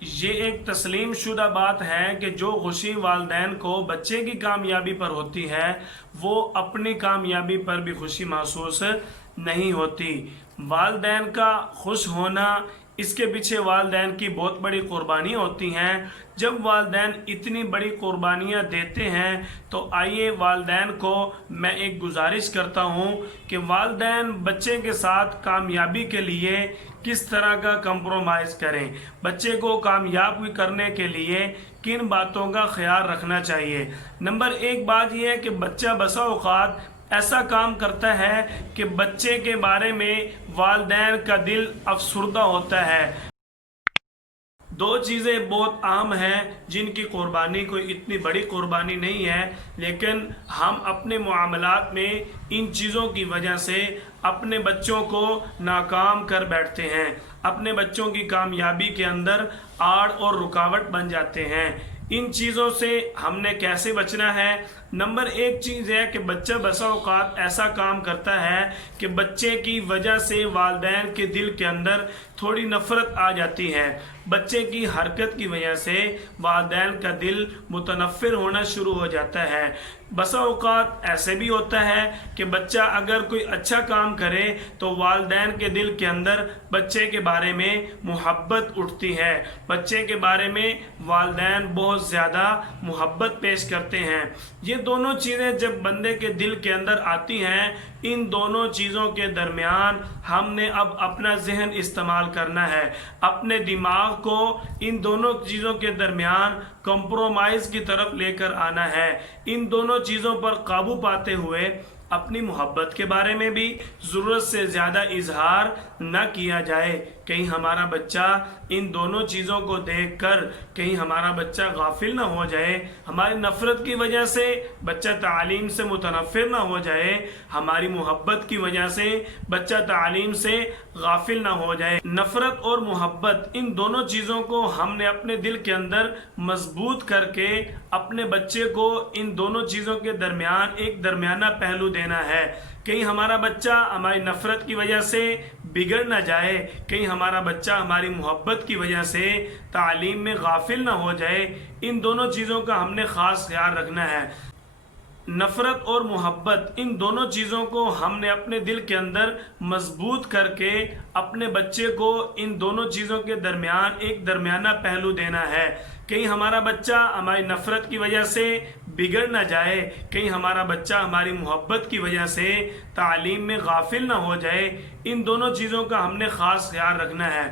یہ ایک تسلیم شدہ بات ہے کہ جو خوشی والدین کو بچے کی کامیابی پر ہوتی ہے وہ اپنی کامیابی پر بھی خوشی محسوس نہیں ہوتی۔ والدین کا خوش ہونا، اس کے پیچھے والدین کی بہت بڑی قربانی ہوتی ہیں۔ جب والدین اتنی بڑی قربانیاں دیتے ہیں تو آئیے والدین کو میں ایک گزارش کرتا ہوں کہ والدین بچے کے ساتھ کامیابی کے لیے کس طرح کا کمپرومائز کریں، بچے کو کامیاب کرنے کے لیے کن باتوں کا خیال رکھنا چاہیے۔ نمبر ایک بات یہ ہے کہ بچہ بسا اوقات ایسا کام کرتا ہے کہ بچے کے بارے میں والدین کا دل افسردہ ہوتا ہے۔ دو چیزیں بہت عام ہیں جن کی قربانی کوئی اتنی بڑی قربانی نہیں ہے، لیکن ہم اپنے معاملات میں ان چیزوں کی وجہ سے اپنے بچوں کو ناکام کر بیٹھتے ہیں، اپنے بچوں کی کامیابی کے اندر آڑ اور رکاوٹ بن جاتے ہیں۔ ان چیزوں سے ہم نے کیسے بچنا ہے؟ نمبر ایک چیز ہے کہ بچہ بسا اوقات ایسا کام کرتا ہے کہ بچے کی وجہ سے والدین کے دل کے اندر تھوڑی نفرت آ جاتی ہے۔ بچے کی حرکت کی وجہ سے والدین کا دل متنفر ہونا شروع ہو جاتا ہے۔ بسا اوقات ایسے بھی ہوتا ہے کہ بچہ اگر کوئی اچھا کام کرے تو والدین کے دل کے اندر بچے کے بارے میں محبت اٹھتی ہے، بچے کے بارے میں والدین بہت زیادہ محبت پیش کرتے ہیں۔ یہ دونوں چیزیں جب بندے کے دل کے اندر آتی ہیں، ان دونوں چیزوں کے درمیان ہم نے اب اپنا ذہن استعمال کرنا ہے، اپنے دماغ کو ان دونوں چیزوں کے درمیان کمپرومائز کی طرف لے کر آنا ہے۔ ان دونوں چیزوں پر قابو پاتے ہوئے اپنی محبت کے بارے میں بھی ضرورت سے زیادہ اظہار نہ کیا جائے۔ کہیں ہمارا بچہ ان دونوں چیزوں کو دیکھ کر کہیں ہمارا بچہ غافل نہ ہو جائے، ہماری نفرت کی وجہ سے بچہ تعلیم سے متنفر نہ ہو جائے، ہماری محبت کی وجہ سے بچہ تعلیم سے غافل نہ ہو جائے۔ نفرت اور محبت ان دونوں چیزوں کو ہم نے اپنے دل کے اندر مضبوط کر کے اپنے بچے کو ان دونوں چیزوں کے درمیان ایک درمیانہ پہلو دینا ہے۔ کہیں ہمارا بچہ ہماری نفرت کی وجہ سے بگڑ نہ جائے، کہیں ہمارا بچہ ہماری محبت کی وجہ سے تعلیم میں غافل نہ ہو جائے۔ ان دونوں چیزوں کا ہم نے خاص خیال رکھنا ہے۔ نفرت اور محبت ان دونوں چیزوں کو ہم نے اپنے دل کے اندر مضبوط کر کے اپنے بچے کو ان دونوں چیزوں کے درمیان ایک درمیانہ پہلو دینا ہے۔ کہیں ہمارا بچہ ہماری نفرت کی وجہ سے بگڑ نہ جائے، کہیں ہمارا بچہ ہماری محبت کی وجہ سے تعلیم میں غافل نہ ہو جائے۔ ان دونوں چیزوں کا ہم نے خاص خیال رکھنا ہے۔